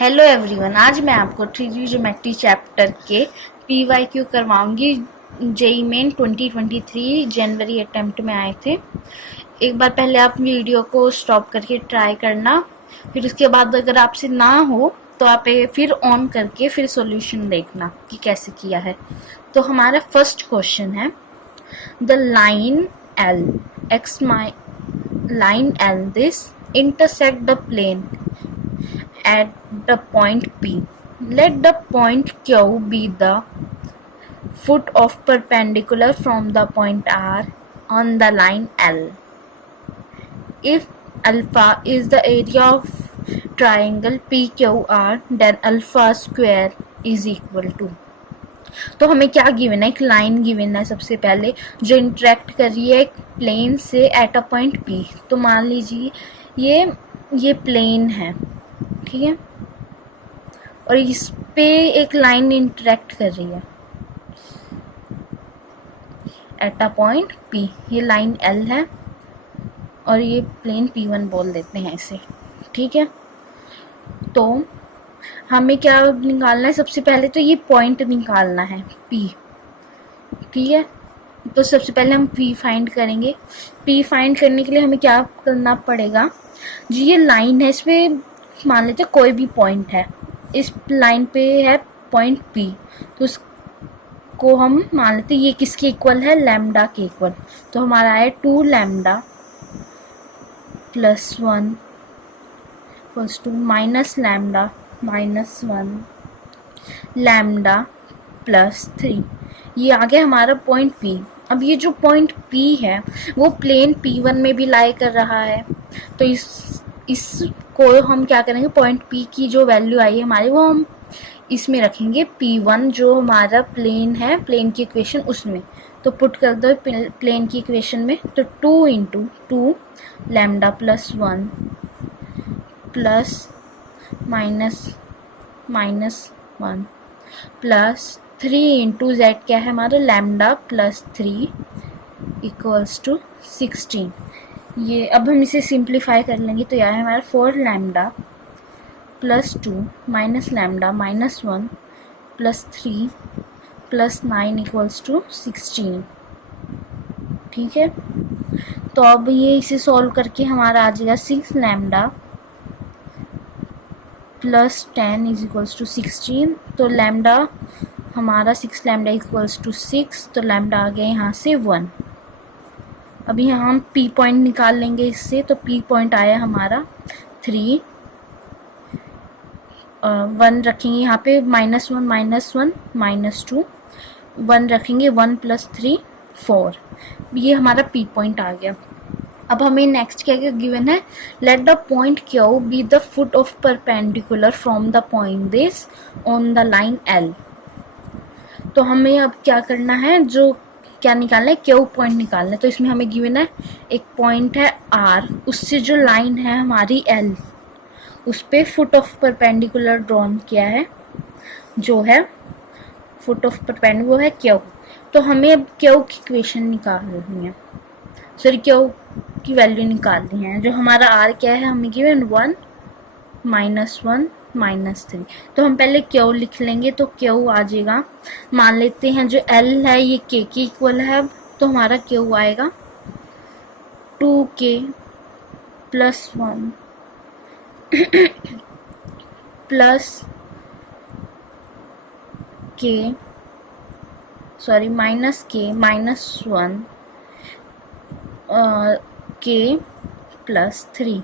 Hello everyone, आज मैं आपको 3D ज्योमेट्री चैप्टर के PYQ करवाऊंगी। जेई मेन 2023 जनवरी अटेम्प्ट में आए थे। एक बार पहले आप वीडियो को स्टॉप करके ट्राई करना, फिर उसके बाद अगर आपसे ना हो तो आप फिर ऑन करके फिर सॉल्यूशन देखना कि कैसे किया है। तो हमारा फर्स्ट क्वेश्चन है, the line L x my line L this intersect the plane at the point P. Let the point Q be the foot of perpendicular from the point R on the line L. If alpha is the area of triangle PQR, then alpha square is equal to. तो हमें क्या given है, एक line given है सबसे पहले जो interact कर रही है एक प्लेन से एट अ पॉइंट P। तो मान लीजिए ये प्लेन है, ठीक है, और इस पे एक लाइन इंटरेक्ट कर रही है एट अ पॉइंट P। ये लाइन L है और ये प्लेन P1 बोल देते हैं इसे, ठीक है। तो हमें क्या निकालना है, सबसे पहले तो ये पॉइंट निकालना है P, ठीक है। तो सबसे पहले हम P फाइंड करेंगे। P फाइंड करने के लिए हमें क्या करना पड़ेगा, जी ये लाइन है, इस पे मान लेते कोई भी पॉइंट है, इस लाइन पे है पॉइंट P, तो उसको हम मान लेते ये किसके इक्वल है, लैम्डा के इक्वल। तो हमारा है 2 lambda plus 1 equals to minus lambda minus 1 lambda plus 3। ये आ गया हमारा पॉइंट P। अब ये जो पॉइंट P है वो प्लेन P1 में भी लाई कर रहा है, तो इसको हम क्या करेंगे, पॉइंट P की जो वैल्यू आई है हमारी वो हम इसमें रखेंगे P1 जो हमारा प्लेन है, प्लेन की इक्वेशन उसमें। तो पुट कर दो प्लेन की इक्वेशन में, तो 2 into 2 lambda plus 1 plus minus 1 plus 3 into Z क्या है हमारा, लैम्डा प्लस 3 इक्वल्स टू 16। ये अब हम इसे सिंप्लीफाई कर लेंगे तो यह है हमारा 4 lambda plus 2 minus lambda minus 1 plus 3 plus 9 equals to 16, ठीक है। तो अब ये इसे सॉल्व करके हमारा आ जाएगा 6 lambda plus 10 is equals to 16। तो लैम्डा हमारा 6 लैम्डा इक्वल्स टू 6, तो लैम्डा आ गया यहाँ से 1। अभी यहाँ हम P पॉइंट निकाल लेंगे इससे, तो P पॉइंट आया हमारा 3, 1 रखेंगे यहाँ पे माइनस 1 माइनस 2 1 रखेंगे, 1 प्लस 3 4। ये हमारा P पॉइंट आ गया। अब हमें नेक्स्ट क्या क्या गिवन है, let the point Q be the foot of perpendicular from the point this on the line L। तो हमें अब क्या करना है, जो क्या निकालना है, Q पॉइंट निकालना है। तो इसमें हमें गिवन है एक पॉइंट है R, उससे जो लाइन है हमारी L उस पे फुट ऑफ परपेंडिकुलर ड्रॉन किया है, जो है फुट ऑफ परपेंडिकुलर वो है Q। तो हमें अब Q की इक्वेशन निकालनी है, सॉरी Q की वैल्यू निकालनी है। जो हमारा R क्या है, हमें गिवन 1 माइनस 1 माइनस 3। तो हम पहले Q लिख लेंगे, तो Q आ जाएगा, मान लेते हैं जो L है ये K की इक्वल है, तो हमारा Q आएगा 2K plus 1 plus K sorry minus K minus 1 K plus 3।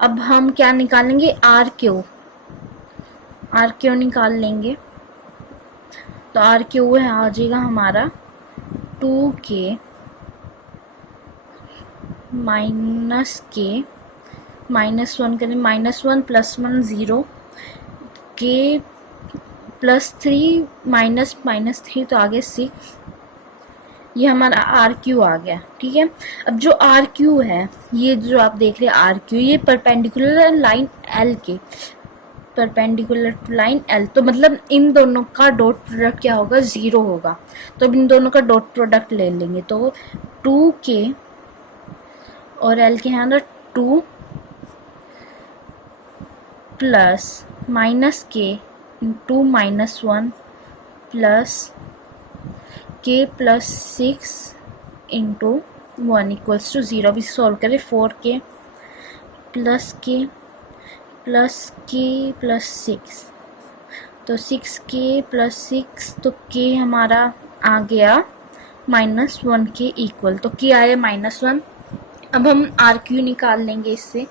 अब हम क्या निकालेंगे, आर क्यू निकाल लेंगे। तो आर क्यू है आ जाएगा हमारा 2K माइनस K माइनस 1 करें, minus 1 plus 1 0 K plus 3 minus 3 तो आगे 6। ये हमारा आर क्यू आ गया, ठीक है। अब जो आर क्यू है, ये जो आप देख रहे हैं आर क्यू, ये परपेंडिकुलर लाइन L के, परपेंडिकुलर लाइन L, तो मतलब इन दोनों का डॉट प्रोडक्ट क्या होगा, 0 होगा। तो अब इन दोनों का डॉट प्रोडक्ट ले लेंगे, तो 2K और L के यहाँ 2 प्लस माइनस के into -1 plus k plus 6 into 1 equals to 0। अभी सॉल्व करें 4k प्लस के प्लस 6, तो 6k प्लस 6, तो k हमारा आ गया -1 के इक्वल, तो k आया -1। अब हम RQ निकाल लेंगे इससे,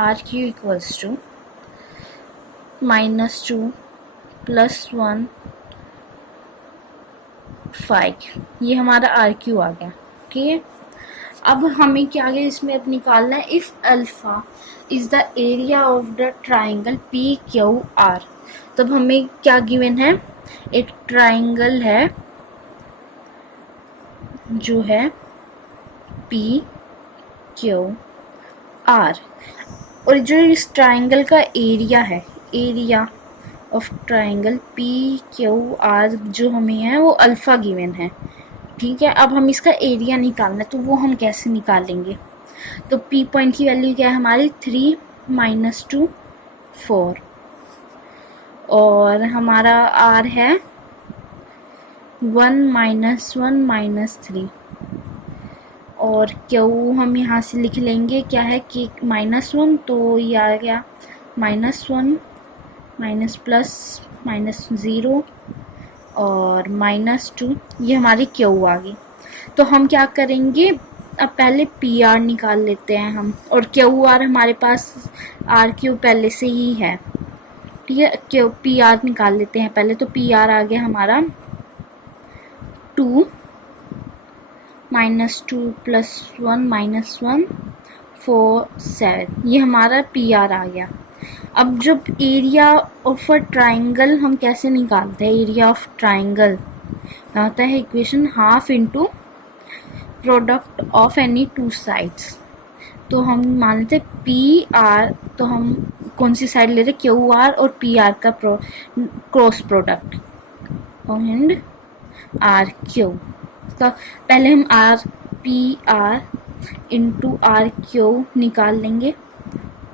RQ इक्वल्स टू -2 प्लस 1 5, ये हमारा RQ आ गया। ठीक है, अब हमें क्या आगे इसमें अब निकालना है, if alpha is the area of the triangle PQR। तब हमें क्या गिवन है, एक ट्राइंगल है जो है PQR, और जो इस ट्राइंगल का एरिया है, एरिया ऑफ ट्राइंगल PQR जो हमें है वो अल्फा गिवन है। ठीक है, अब हम इसका एरिया निकालना है, तो वो हम कैसे निकालेंगे। तो P पॉइंट की वैल्यू क्या है हमारी 3 - 2 4, और हमारा R है 1 - 1 - 3, और Q हम यहाँ से लिख लेंगे क्या है कि -1, तो ये आ गया -1 माइनस प्लस -0 और -2, ये हमारी Q आ गई। तो हम क्या करेंगे, अब पहले PR निकाल लेते हैं हम, और QR हमारे पास RQ पहले से ही है। ठीक है, PR निकाल लेते हैं पहले, तो PR आ गया हमारा 2 -2 प्लस 1 -1 4 7, ये हमारा PR आ गया। अब जब एरिया ऑफ अ ट्राइंगल हम कैसे निकालते हैं, एरिया ऑफ ट्राइंगल होता है equation half into product of any two sides. तो हम मान लेते PR, तो हम कौन सी साइड ले रहे, QR और PR का क्रॉस प्रोडक्ट, एंड RQ का पहले हम PR इंटू RQ निकाल लेंगे,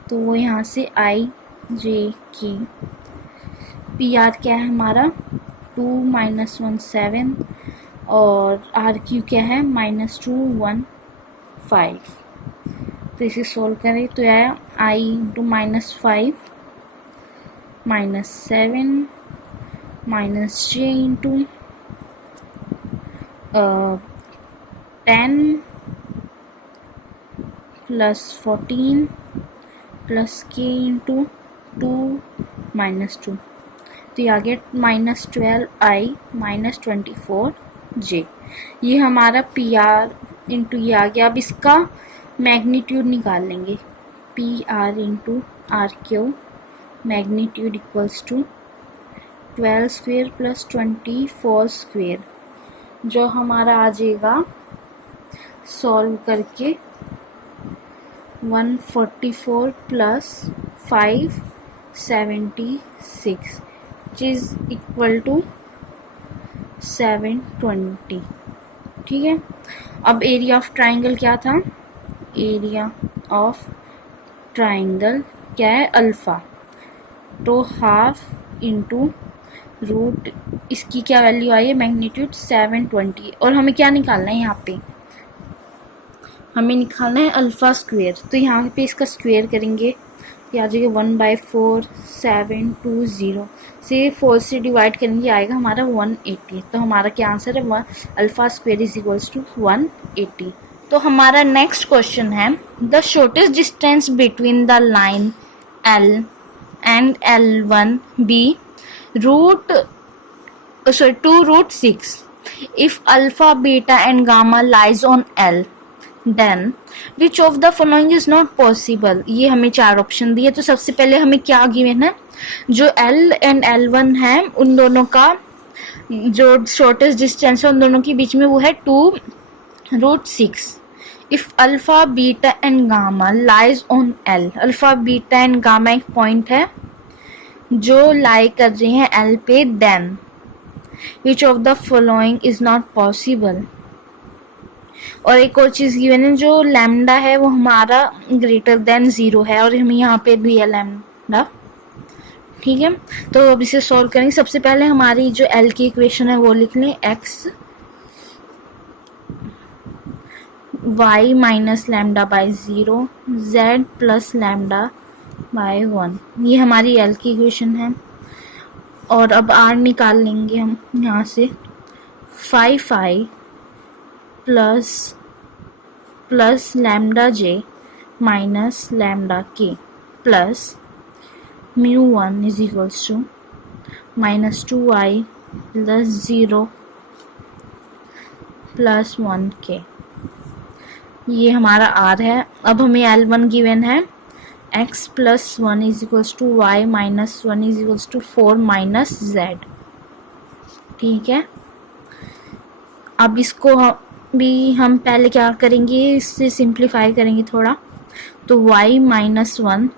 तो वो यहाँ से IJK, PR क्या है हमारा 2 - 1 7, और RQ क्या है -2 1 5। तो इसे सोल्व करें तो आया I into -5 -7 -J into 10 plus 14 plus K into 2 -2, तो ये आ गया -12I -24J। ये हमारा PR इंटू ये आ गया। अब इसका मैग्नीट्यूड निकाल लेंगे, PR into RQ magnitude equals to 12 square plus 24 square, जो हमारा आ जाएगा सॉल्व करके 144 plus 576, which is equal to 720। ठीक है, अब एरिया ऑफ ट्राइंगल क्या था, एरिया ऑफ ट्राइंगल क्या है अल्फा, तो हाफ इंटू रूट, इसकी क्या वैल्यू आई है मैग्नीट्यूड 720, और हमें क्या निकालना है यहाँ पे, हमें निकालना है अल्फा स्क्वेयर। तो यहाँ पे इसका स्क्वेयर करेंगे, ये आ जाएगा 1/4 720 से 4 से डिवाइड करेंगे, आएगा हमारा 180। तो हमारा क्या आंसर है, alpha square is equals to 180। तो हमारा नेक्स्ट क्वेश्चन है, the shortest distance between the line L and L1 be √6 if alpha, beta and gamma lies on L, then which of the following is not possible। ये हमें 4 option दिए। तो सबसे पहले हमें क्या गिवन है, जो L एंड L1 है उन दोनों का जो शॉर्टेस्ट डिस्टेंस है उन दोनों के बीच में वो है 2√6 if alpha beta and gamma lies on L। Alpha beta and gamma एक पॉइंट है जो लाई कर रहे हैं L पे, then which of the following is not possible. और एक और चीज़ गिवन है, जो लैम्डा है वो हमारा ग्रेटर देन 0 है, और हमें यहाँ पे दिया लैम्डा ठीक है, तो अब इसे सॉल्व करेंगे। सबसे पहले हमारी जो एल की इक्वेशन है वो लिख लें, x y minus lambda by 0 z plus lambda by 1, ये हमारी एल की इक्वेशन है। और अब आर निकाल लेंगे हम यहाँ से, 5i plus lambda j minus lambda k plus μ1 is equals to minus 2i plus 0 plus 1k, ये हमारा r है। अब हमें L1 गिवन है, x plus 1 is equals to y minus 1 is equals to 4 minus z. ठीक है, अब इसको भी हम पहले क्या करेंगे, इससे सिंप्लीफाई करेंगे थोड़ा। तो y माइनस 1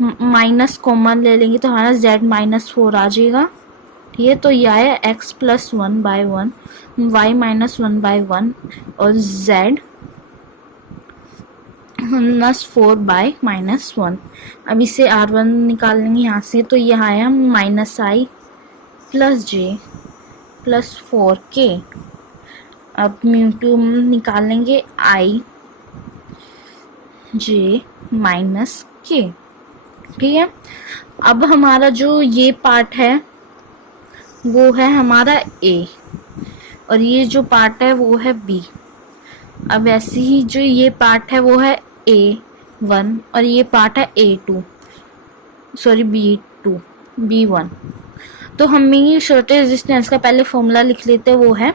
माइनस कॉमन ले लेंगे तो हमारा z माइनस 4 आ जाएगा। ठीक है, तो यह है x plus 1 by 1, y minus 1 by 1 और z माइनस 4 बाई माइनस 1। अब इसे r1 निकाल लेंगे यहाँ से, तो यह आया माइनस आई प्लस जे प्लस 4k। अब μ2 निकाल लेंगे, आई जे माइनस के। ठीक है, अब हमारा जो ये पार्ट है वो है हमारा a और ये जो पार्ट है वो है b। अब ऐसे ही जो ये पार्ट है वो है a1 और ये पार्ट है a2, सॉरी b1। तो हम ये शॉर्टेज डिस्टेंस का पहले फॉर्मूला लिख लेते हैं, वो है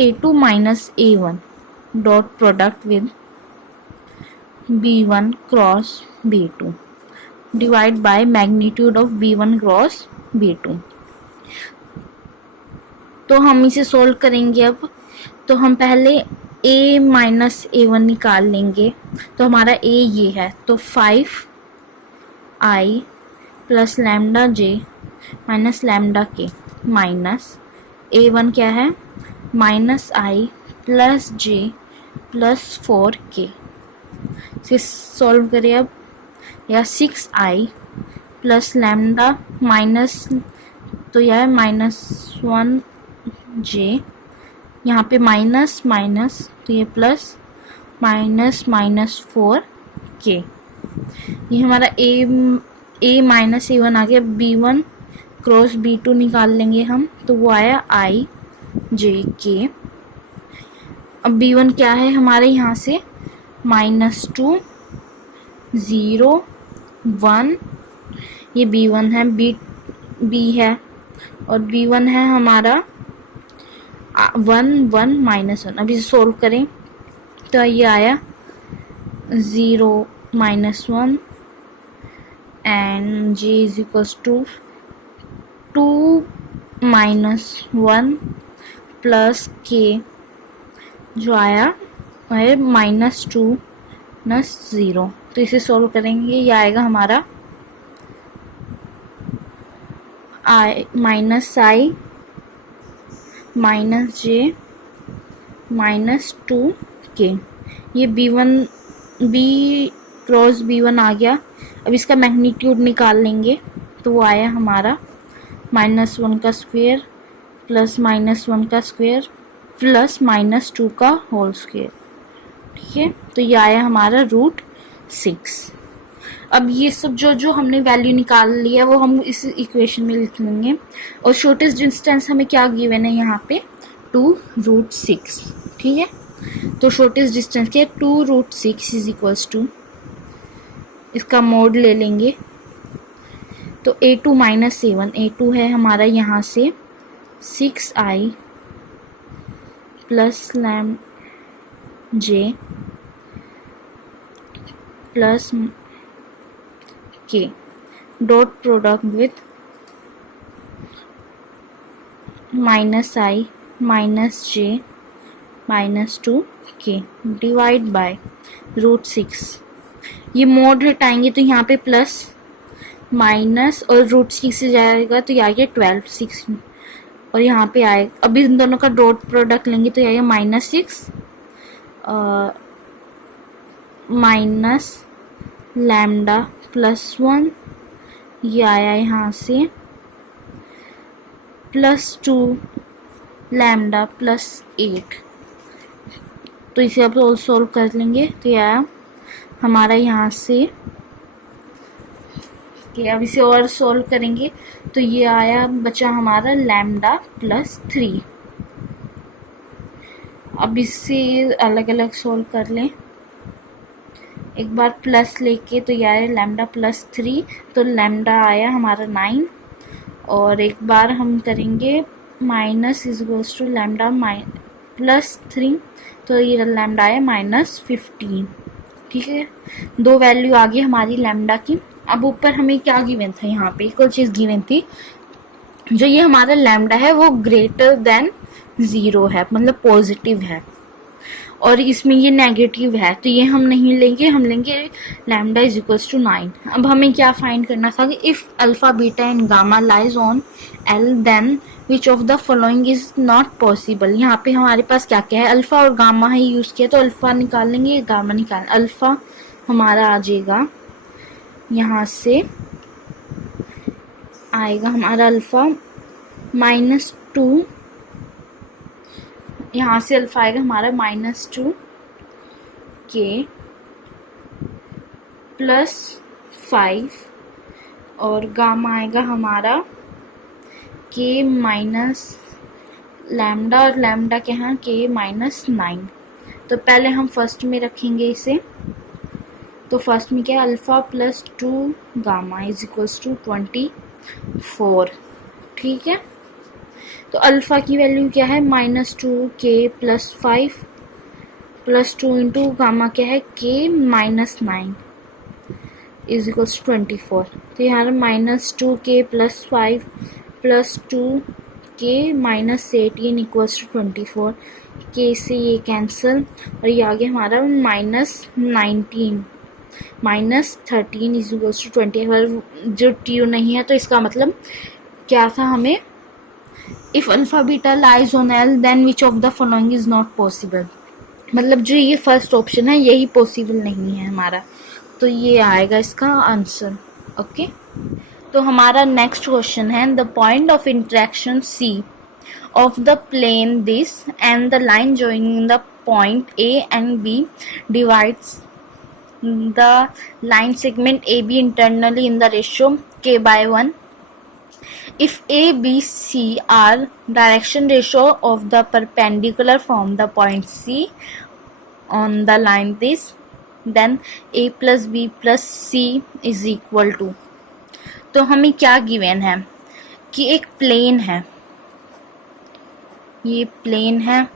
a2 minus a1 dot product with b1 cross b2 divide by magnitude of b1 cross b2। तो हम इसे सोल्व करेंगे। अब तो हम पहले a माइनस a1 निकाल लेंगे, तो हमारा a ये है, तो 5i plus lambda j minus lambda के माइनस a1 क्या है, माइनस आई प्लस जे प्लस 4k। इसे सॉल्व करें अब, या 6i प्लस लैम्डा माइनस, तो यह है माइनस 1 जे, यहाँ पे माइनस माइनस तो ये प्लस माइनस माइनस 4k। ये हमारा a माइनस a1 आ गया। b1 क्रॉस b2 निकाल लेंगे हम, तो वो आया i जे के। अब b1 क्या है हमारे यहाँ से, माइनस 2 0 1, ये b1 है, b है और b1 है हमारा 1 1 माइनस 1। अब इसे सोल्व करें तो ये आया 0 minus 1 and j is equals to 2 minus 1 plus k, जो आया है माइनस 2 प्लस 0। तो इसे सोल्व करेंगे, ये आएगा हमारा आई माइनस आई माइनस जे माइनस 2k। ये b1 b क्रॉस b1 आ गया। अब इसका मैग्नीट्यूड निकाल लेंगे, तो वो आया हमारा माइनस 1 का स्क्वायर प्लस माइनस 1 का स्क्वायर प्लस माइनस 2 का होल स्क्वायर। ठीक है, तो ये आया हमारा √6। अब ये सब जो हमने वैल्यू निकाल लिया वो हम इस इक्वेशन में लिख लेंगे। और शॉर्टेस्ट डिस्टेंस हमें क्या गिवन है यहाँ पे, 2√6। ठीक है, तो शॉर्टेस्ट डिस्टेंस क्या है, 2√6 इज इक्वल्स टू, इसका मोड ले लेंगे तो a2 माइनस a1, a2 है हमारा यहाँ से 6i प्लस लैम जे प्लस के dot product with minus I minus J minus 2k divide by √6। ये मोड हटाएंगे तो यहाँ पे प्लस माइनस और √6 से जाएगा तो ये आएगा 12 6 और यहाँ पे आएगा। अब इन दोनों का डॉट प्रोडक्ट लेंगे तो ये आएगा -6 माइनस लैम्डा प्लस 1 ये आया यहाँ से +2 लैम्डा +8। तो इसे अब सोल्व कर लेंगे। तो ये आया हमारा यहाँ से कि अब इसे और सोल्व करेंगे तो ये आया बचा हमारा लैम्डा +3। अब इससे अलग अलग सोल्व कर लें। एक बार प्लस लेके तो ये आया लैम्डा +3, तो लैम्डा आया हमारा 9। और एक बार हम करेंगे माइनस इज टू लैम्डा +3, तो ये लैम्डा आया -15। ठीक है, 2 वैल्यू आ गई हमारी लैम्डा की। अब ऊपर हमें क्या गिवन था, यहाँ पे एक और चीज़ गिवन थी, जो ये हमारा लैम्डा है वो ग्रेटर देन 0 है, मतलब पॉजिटिव है, और इसमें ये नेगेटिव है, तो ये हम नहीं लेंगे, हम लेंगे लैम्डा इज इक्वल्स टू 9। अब हमें क्या फाइंड करना था कि if alpha beta and gamma lies on L then which of the following is not possible. यहाँ पे हमारे पास क्या क्या है, अल्फा और गामा ही यूज़ किया, तो अल्फा निकाल लेंगे, गामा निकाल। अल्फा हमारा आ जाएगा यहाँ से, आएगा हमारा अल्फा -2, यहाँ से अल्फा आएगा हमारा -2 के +5, और गामा आएगा हमारा के माइनस लैम्डा, और लैम्डा के यहाँ के -9। तो पहले हम फर्स्ट में रखेंगे इसे, तो फर्स्ट में क्या है, alpha +2 gamma is equals to 24। ठीक है, तो अल्फा की वैल्यू क्या है, -2 के +5 +2 इंटू गामा क्या है, के -9 इज इक्वल्स टू 24। तो यहाँ -2 के +5 +2 के -18 इक्वल्स टू 24। के से ये कैंसिल, और ये आ गया हमारा -19 -13 इज इक्वल्स टू 24। जो ट्यू नहीं है तो इसका मतलब क्या था हमें, if alpha beta lies on L then which of the following is not possible, मतलब जो ये फर्स्ट ऑप्शन है यही पॉसिबल नहीं है हमारा, तो ये आएगा इसका आंसर। ओके, तो हमारा नेक्स्ट क्वेश्चन है, the point of interaction C of the plane this and the line joining the point A and B divides the line segment AB internally in the ratio k/1. If A, B, C are direction ratio of the perpendicular from the point C on the line this, then A plus B plus C is equal to। तो हमें क्या given है कि एक plane है, ये plane है,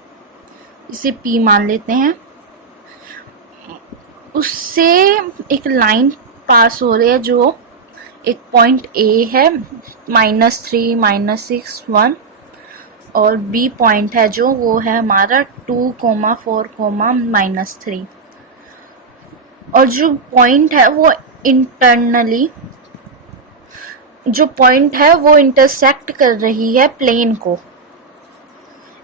इसे P मान लेते हैं, उससे एक लाइन पास हो रही है जो एक पॉइंट A है -3 -6 1, और B पॉइंट है जो वो है हमारा 2, 4, -3, और जो पॉइंट है वो इंटरनली, जो पॉइंट है वो इंटरसेक्ट कर रही है प्लेन को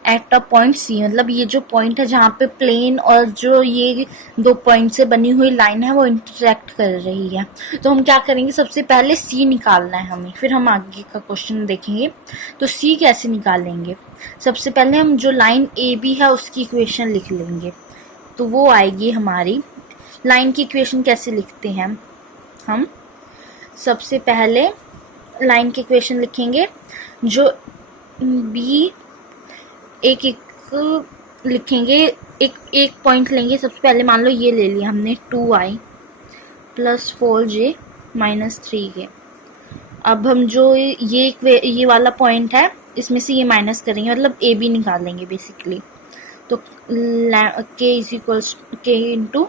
एट अ पॉइंट सी, मतलब ये जो पॉइंट है जहाँ पे प्लेन और जो ये 2 पॉइंट से बनी हुई लाइन है वो इंटरेक्ट कर रही है। तो हम क्या करेंगे, सबसे पहले सी निकालना है हमें, फिर हम आगे का क्वेश्चन देखेंगे। तो सी कैसे निकालेंगे, सबसे पहले हम जो लाइन ए बी है उसकी इक्वेशन लिख लेंगे, तो वो आएगी हमारी। लाइन की इक्वेशन कैसे लिखते हैं हम, सबसे पहले लाइन की इक्वेशन लिखेंगे, जो बी एक लिखेंगे, एक पॉइंट लेंगे, सबसे पहले मान लो ये ले लिया हमने 2i + 4j - 3k। अब हम जो ये वाला पॉइंट है इसमें से ये माइनस करेंगे, मतलब ए बी निकालेंगे बेसिकली। तो k is equals k into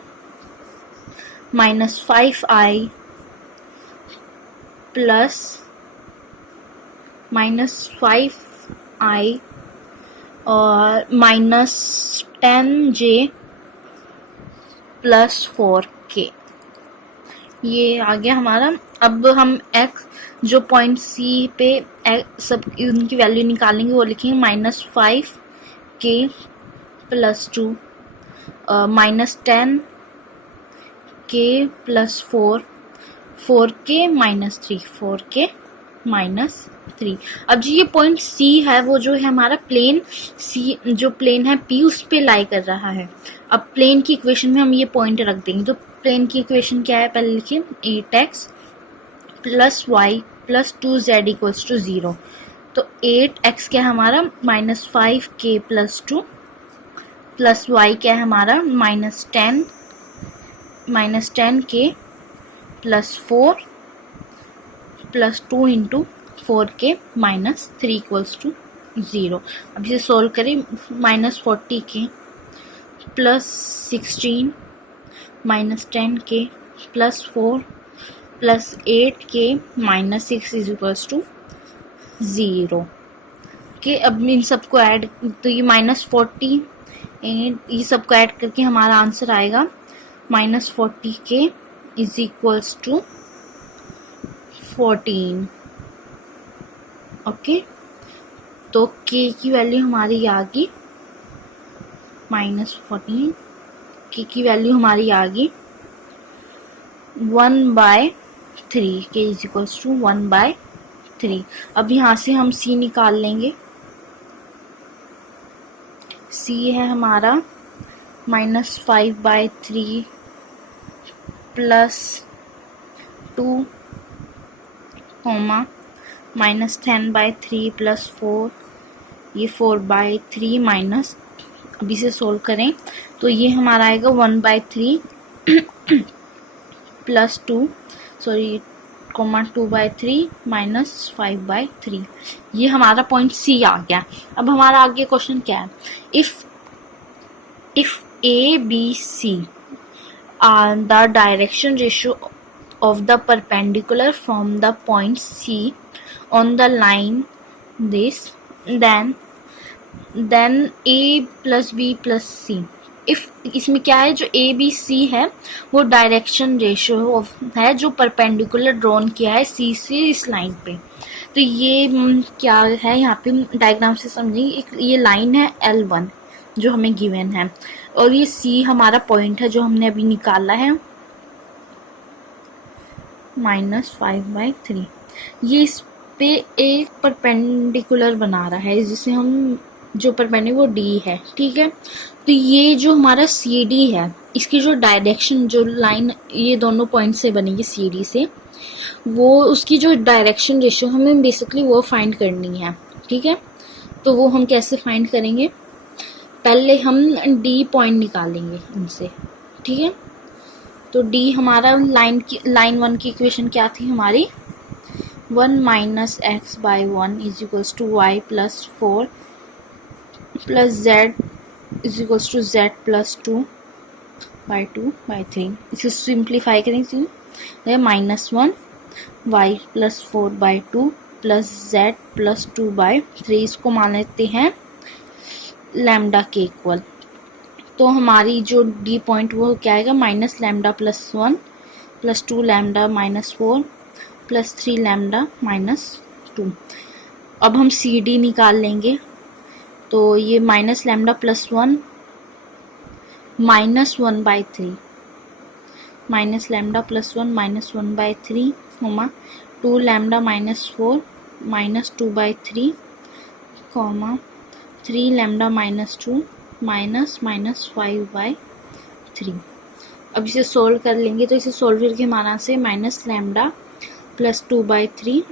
-5i plus -5i और -10j + 4k, ये आ गया हमारा। अब हम x जो पॉइंट C पे सब उनकी वैल्यू निकालेंगे, वो लिखेंगे -5k + 2 -10k + 4 4k minus 3, 4k minus 3। अब जो ये पॉइंट C है वो जो है हमारा प्लेन C, जो प्लेन है P उस पे लाई कर रहा है। अब प्लेन की इक्वेशन में हम ये पॉइंट रख देंगे। तो प्लेन की इक्वेशन क्या है पहले लिखिए, 8x plus y plus 2z equals to 0। तो 8x क्या है हमारा -5k प्लस 2 प्लस y क्या है हमारा -10k plus 4 plus 2 into 4k minus 3 equals to 0। अब इसे सोल्व करें, -40k plus 16 minus 10k plus 4 plus 8k minus 6 is equals to 0 के। अब इन सबको ऐड, तो ये -40 ये सबको ऐड करके हमारा आंसर आएगा -40k is equals to 14। Okay, तो k की वैल्यू हमारी आ गई -14, k की वैल्यू हमारी आ गई 1/3, k इज इक्वल्स टू 1/3। अब यहाँ से हम c निकाल लेंगे। c है हमारा -5/3 प्लस 2 -10/3 प्लस 4, ये 4/3 माइनस, अब इसे सोल्व करें तो ये हमारा आएगा 1/3 प्लस 2/3 माइनस 5/3। ये हमारा पॉइंट C आ गया। अब हमारा आगे क्वेश्चन क्या है, if A, B, C are the direction ratio of the perpendicular from the point C on the line this, then A plus B plus C। इसमें क्या है, जो A B C है वो डायरेक्शन रेशियो है जो परपेंडिकुलर ड्रॉन किया है C से इस लाइन पे। तो ये क्या है, यहाँ पे डायग्राम से समझेंगे। ये लाइन है L1 जो हमें गिवन है, और ये C हमारा पॉइंट है जो हमने अभी निकाला है -5/3। ये इस पे एक परपेंडिकुलर बना रहा है जिसे हम, जो परपेंडिकुलर वो D है, ठीक है। तो ये जो हमारा CD है, इसकी जो डायरेक्शन, जो लाइन ये दोनों पॉइंट से बनेगी CD से, वो उसकी जो डायरेक्शन रेशियो हमें बेसिकली वो फाइंड करनी है, ठीक है। तो वो हम कैसे फाइंड करेंगे, पहले हम D पॉइंट निकालेंगे इनसे, ठीक है। तो D हमारा लाइन 1 की इक्वेशन क्या थी हमारी, 1 minus x/1 is equals to y plus 4 plus z is equals to z plus 2/2/3। इसे सिंप्लीफाई करेंगे, -1 y प्लस 4/2 प्लस z प्लस 2/3। इसको मान लेते हैं लैम्डा के इक्वल। तो हमारी जो D पॉइंट वो क्या आएगा, -λ plus 1 plus 2 lambda minus 4 plus 3 lambda minus 2। अब हम CD निकाल लेंगे। तो ये -λ प्लस 1 -1/3, -λ प्लस 1 -1/3 होमा 2 लैम्डा माइनस 4 -2/3 3 लैम्डा माइनस 2 -5/3। अब इसे सोल्व कर लेंगे। तो इसे सोल्व करके हमारा से -λ plus 2/3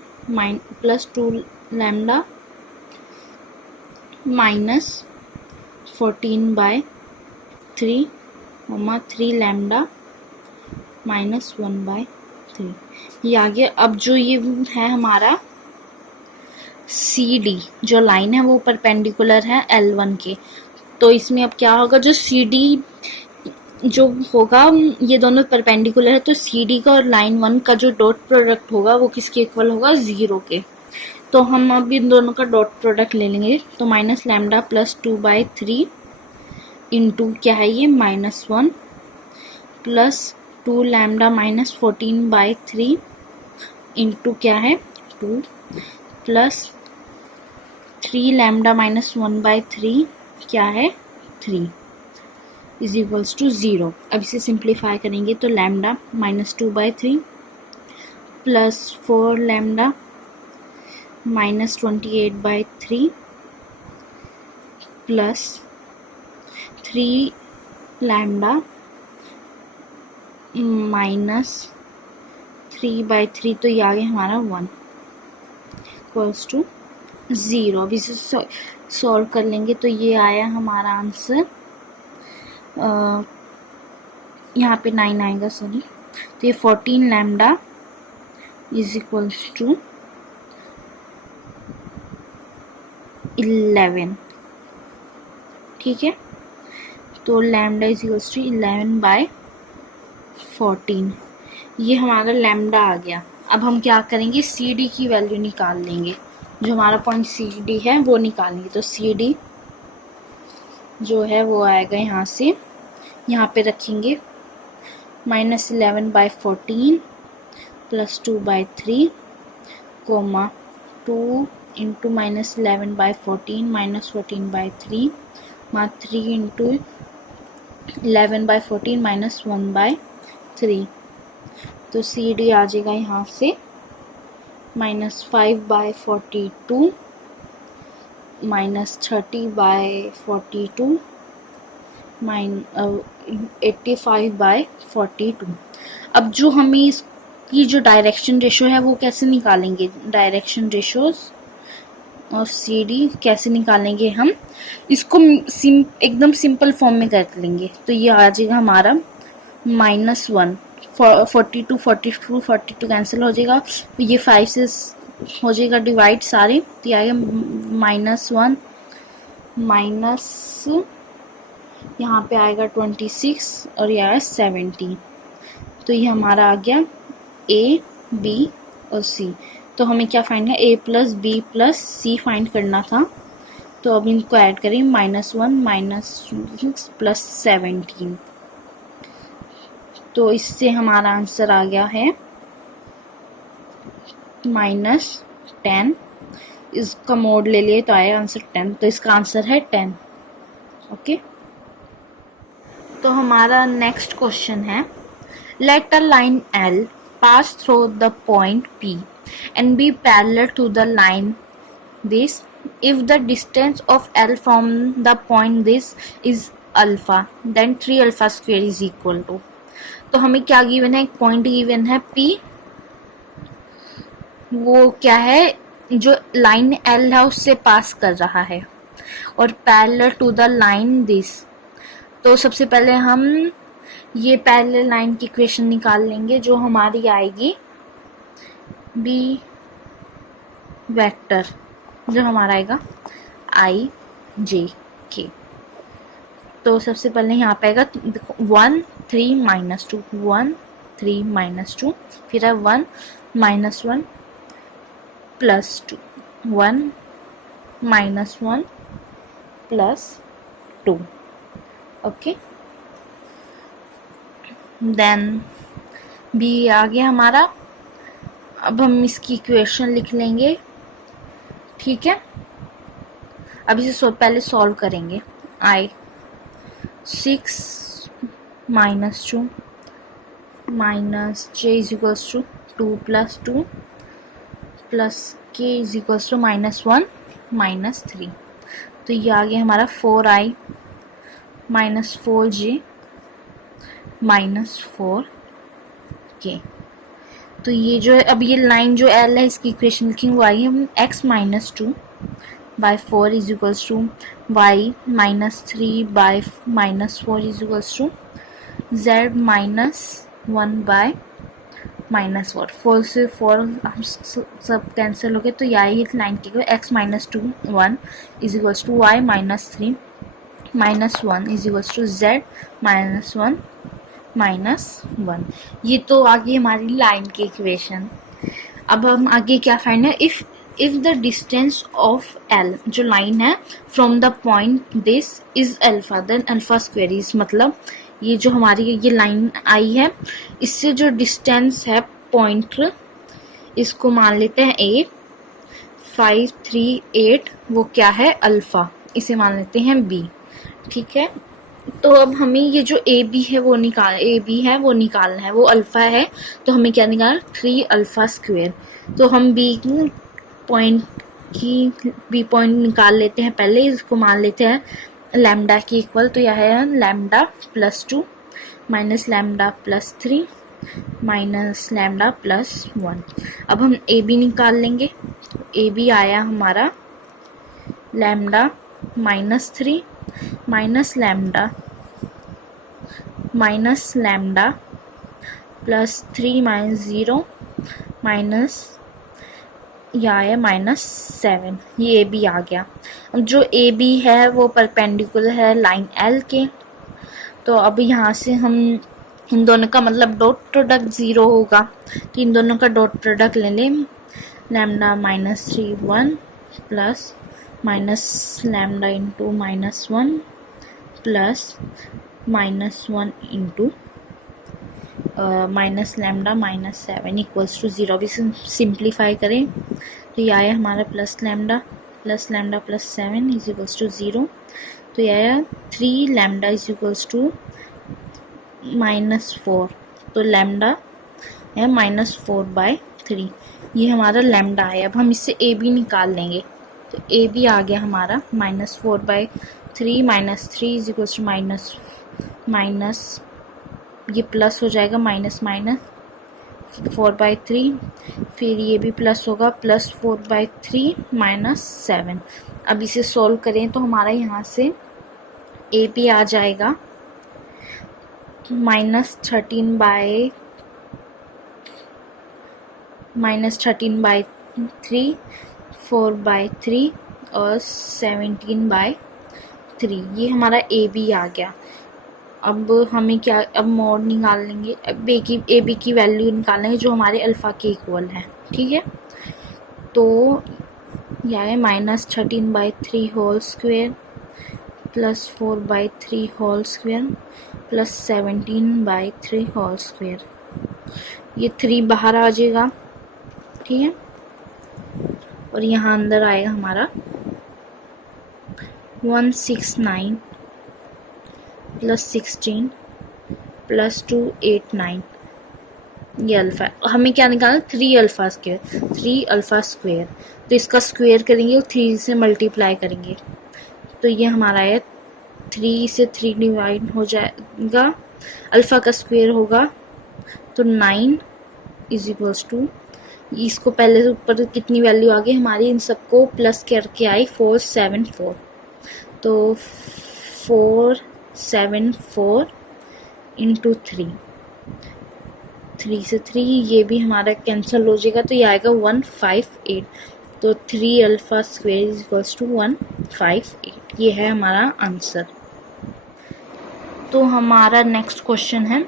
plus 2 lambda minus 14/3 3 lambda minus 1/3 ये आ गया। अब जो ये है हमारा CD जो लाइन है वो परपेंडिकुलर है L1 के। तो इसमें अब क्या होगा, जो CD जो होगा ये दोनों परपेंडिकुलर है, तो CD का और लाइन 1 का जो डॉट प्रोडक्ट होगा वो किसके इक्वल होगा, 0 के। तो हम अब इन दोनों का डॉट प्रोडक्ट ले लेंगे। तो -λ प्लस 2/3 इंटू क्या है ये -1 प्लस 2 लैम्डा माइनस 14/3 इंटू क्या है 2 प्लस 3 लैम्डा माइनस 1/3 क्या है 3 इज इक्वल्स टू 0। अब इसे सिंप्लीफाई करेंगे तो lambda -2/3 plus 4 lambda minus 28/3 plus 3 lambda minus 3/3, तो ये आ गया हमारा 1 इक्वल्स टू 0। अब इसे सॉल्व कर लेंगे तो ये आया हमारा आंसर, यहाँ पे 9 आएगा, सॉरी, तो ये 14 लैम्डा इज इक्वल्स टू 11। ठीक है, तो लैम्डा इज इक्वल्स टू 11/14, ये हमारा लैम्डा आ गया। अब हम क्या करेंगे, सी डी की वैल्यू निकाल लेंगे, जो हमारा पॉइंट सी डी है वो निकालेंगे। तो सी डी जो है वो आएगा यहाँ से, यहाँ पे रखेंगे -11/14 प्लस 2/3 कोमा 2 इंटू -11/14 माइनस 14/3 मा 3 इंटू 11/14 माइनस 1/3, तो सी डी आ जाएगा यहाँ से -5/42 माइनस 30/42 85/42। अब जो हमें इसकी जो डायरेक्शन रेशो है वो कैसे निकालेंगे, डायरेक्शन रेशोज और सी डी कैसे निकालेंगे हम, इसको एकदम सिंपल फॉर्म में कर लेंगे। तो ये आ जाएगा हमारा -1, 42 कैंसिल हो जाएगा, तो ये 5 से हो जाएगा डिवाइड सारे, तो ये आएगा -1 माइनस यहाँ पे आएगा 26 और ये आएगा 70, तो ये हमारा आ गया ए बी और सी। तो हमें क्या फाइंड है, ए प्लस बी प्लस सी फाइंड करना था, तो अब इनको ऐड करें -1 -6 प्लस 17, तो इससे हमारा आंसर आ गया है -10। इसका मोड ले लिए तो आया आंसर 10, तो इसका आंसर है 10। ओके, तो हमारा नेक्स्ट क्वेश्चन है, let a line L pass through the point P and be parallel to the line this if the distance of L from the point this is alpha then 3 alpha square is equal to। तो हमें क्या given है, एक point given है P, वो क्या है, जो लाइन L है उससे पास कर रहा है, और parallel to the line this. तो सबसे पहले हम ये पैरेलल लाइन की इक्वेशन निकाल लेंगे, जो हमारी आएगी बी वेक्टर, जो हमारा आएगा आई जे के। तो सबसे पहले यहाँ पे आएगा 1 3 -2 1 3 -2, फिर है 1 -1 plus 2 1 -1 plus 2। Okay, then B आ गया हमारा। अब हम इसकी इक्वेशन लिख लेंगे, ठीक है। अब इसे पहले सॉल्व करेंगे। I 6 -2 minus j is equals to 2 plus 2 plus k is equals to -1 -3, तो ये आ गया हमारा 4i माइनस 4j -4 के। तो ये जो है, अब ये लाइन जो L है इसकी इक्वेशन लिखेंगे, वो आएगी हम x -2/4 is equals to y -3/-4 is equals to z -1/-4। 4 से 4 हम सब कैंसिल हो गए, तो यही इस लाइन की x -2 1 is equals to y -3 -1 is equals to z -1 -1। ये तो आगे हमारी लाइन की इक्वेशन। अब हम आगे क्या फाइंड है, if the distance of L जो लाइन है from the point this is alpha then alpha square is, मतलब ये जो हमारी ये लाइन आई है इससे जो डिस्टेंस है पॉइंट, इसको मान लेते हैं A 5 3 8, वो क्या है अल्फा, इसे मान लेते हैं B, ठीक है। तो अब हमें ये जो ए बी है वो निकालना है, वो अल्फ़ा है, तो हमें क्या निकालना, 3 अल्फ़ा स्क्वेयर। तो हम पॉइंट बी पॉइंट निकाल लेते हैं, पहले इसको मान लेते हैं लैम्डा की इक्वल। तो यह है lambda plus 2 minus lambda plus 3 minus lambda plus 1। अब हम ए बी निकाल लेंगे। ए बी आया हमारा lambda minus 3 minus lambda plus 3 minus 0 minus या है -7। ये ए बी आ गया। अब जो ए बी है वो परपेंडिकुलर है लाइन एल के। तो अब यहाँ से हम इन दोनों का मतलब डॉट प्रोडक्ट 0 होगा, तो इन दोनों का डॉट प्रोडक्ट ले लें। Lambda -3 1 plus minus lambda into -1 plus -1 into minus lambda -7 equals to 0। अभी सिंप्लीफाई करें तो यह आया हमारा plus lambda plus 7 is equals to 0। तो यह आया 3 लैम्डा इज इक्वल्स टू -4। तो लैम्डा है -4/3। ये हमारा लैम्डा है। अब हम इससे ए बी निकाल लेंगे। तो ए बी आ गया हमारा -4/3 -3 इज इक्वल्स टू माइनस ये प्लस हो जाएगा -4/3, फिर ये भी प्लस होगा +4/3 -7। अब इसे सॉल्व करें तो हमारा यहाँ से ए पी आ जाएगा -13/3 4/3 और 17/3। ये हमारा ए बी आ गया। अब हमें क्या, अब मोड निकाल लेंगे, अब ए बी की वैल्यू निकाल लेंगे जो हमारे अल्फ़ा के इक्वल है। ठीक है, तो यह है -13/3 whole square plus 4/3 whole square plus 17/3 whole square. ये 3 बाहर आ जाएगा। ठीक है, और यहाँ अंदर आएगा हमारा 169 प्लस 16 प्लस 289। ये अल्फ़ा, हमें क्या निकालना, 3 अल्फ़ा स्क्वेयर। तो इसका स्क्वेयर करेंगे और 3 से मल्टीप्लाई करेंगे, तो ये हमारा है 3 से 3 डिवाइड हो जाएगा, अल्फ़ा का स्क्वेयर होगा तो 9 इज इक्वल्स टू, इसको पहले ऊपर कितनी वैल्यू आ गई हमारी, इन सबको प्लस करके आई 474। तो 474 इंटू 3 से 3 ये भी हमारा कैंसिल हो जाएगा, तो ये आएगा 158। तो 3 alpha square is equals to 158। ये है हमारा आंसर। तो हमारा नेक्स्ट क्वेश्चन है,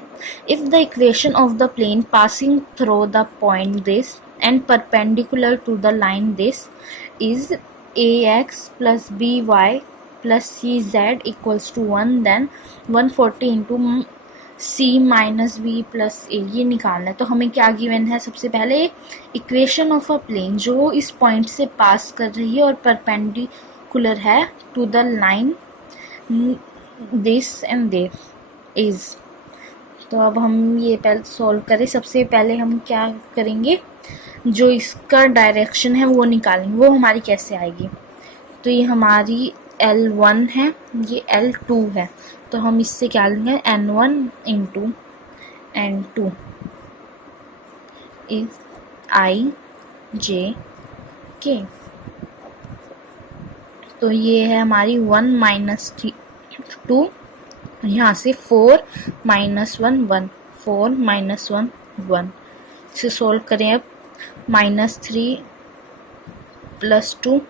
if the equation of the plane passing through the point this and perpendicular to the line this is ax plus by plus cz equals to 1, then 140 into c minus B plus A, ये निकालना है। तो हमें क्या given है, सबसे पहले equation of a plane जो इस पॉइंट से पास कर रही है और परपेंडिकुलर है to the line this and this is. तो अब हम ये पहले सॉल्व करें। सबसे पहले हम क्या करेंगे, जो इसका डायरेक्शन है वो निकालेंगे। वो हमारी कैसे आएगी, तो ये हमारी L1 है, ये L2 है, तो हम इससे क्या लेंगे, N1 into N2 is I J K। तो ये है हमारी 1 माइनस 2, यहाँ से 4 माइनस 1 1, 4 माइनस 1 1। इसे सॉल्व करें अब, -3 plus 2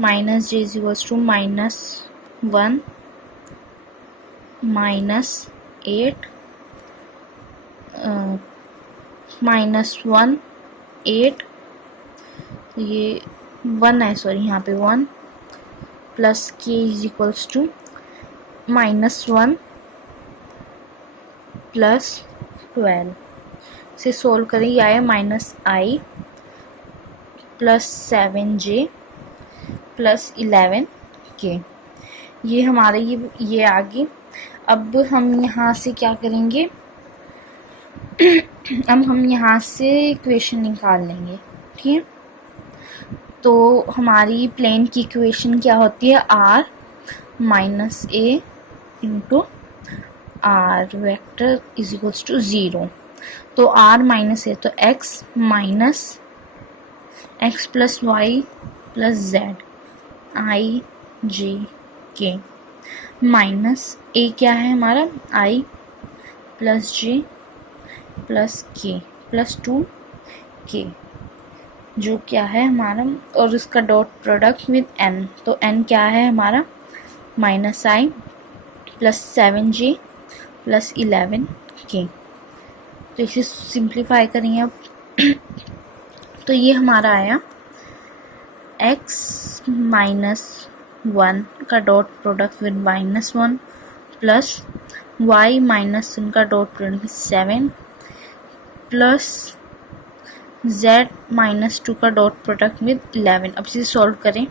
minus j is equals to -1 minus 8 -1 8, ये 1 है, सॉरी यहाँ पे 1 plus k is equals to -1 plus 12। इसे सोल्व करें, यह आया -i plus 7j plus 11k। ये हमारे ये आ गई। अब हम यहाँ से क्या करेंगे, अब हम यहाँ से इक्वेशन निकाल लेंगे, ठीक है। तो हमारी प्लेन की इक्वेशन क्या होती है, R minus A into R vector is equals to 0। तो आर माइनस ए तो x minus x plus y plus z i j k minus A क्या है हमारा, i plus j plus k plus 2 k, जो क्या है हमारा, और इसका डॉट प्रोडक्ट विद एन। तो एन क्या है हमारा, माइनस आई प्लस 7j प्लस 11k। तो इसे सिंप्लीफाई करेंगे अब। तो ये हमारा आया x माइनस 1 का dot product with -1 plus y minus उनका dot product 7 plus z minus 2 का डॉट प्रोडक्ट विद 11। अब इसे सॉल्व करें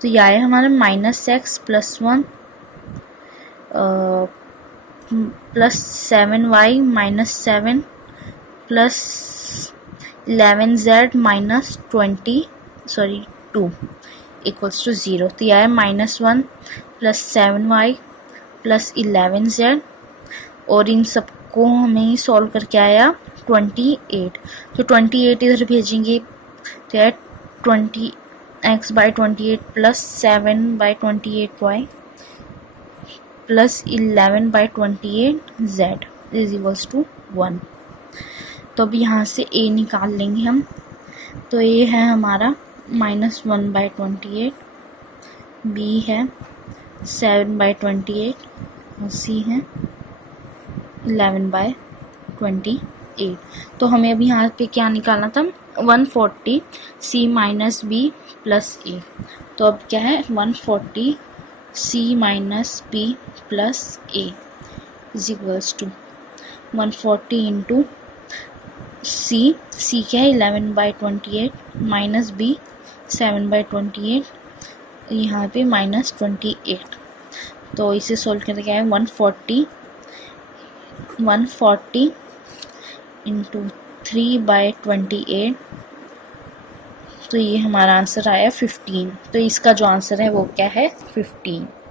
तो यह आया हमारा minus x plus 1 plus 7y minus 7 plus 11z minus 2 equals to 0। तो यह है -1 प्लस 7y प्लस 11z, और इन सबको हमें सॉल्व करके आया 28। तो 28 इधर भेजेंगे तो यह 20x/28 plus 7/28y plus 11/28z is equals to 1। तो अब यहाँ से a निकाल लेंगे हम। तो a है हमारा -1/28, b है 7/28 और c है 11/28। तो हमें अभी यहाँ पे क्या निकालना था, 140 c minus B plus A. तो अब क्या है 140 c minus B plus A is equals to 140 into C क्या है 11/28 माइनस बी 7/28, यहाँ पे -28। तो इसे सोल्व करके क्या है 140 इंटू 3/28। तो ये हमारा आंसर आया 15। तो इसका जो आंसर है वो क्या है 15।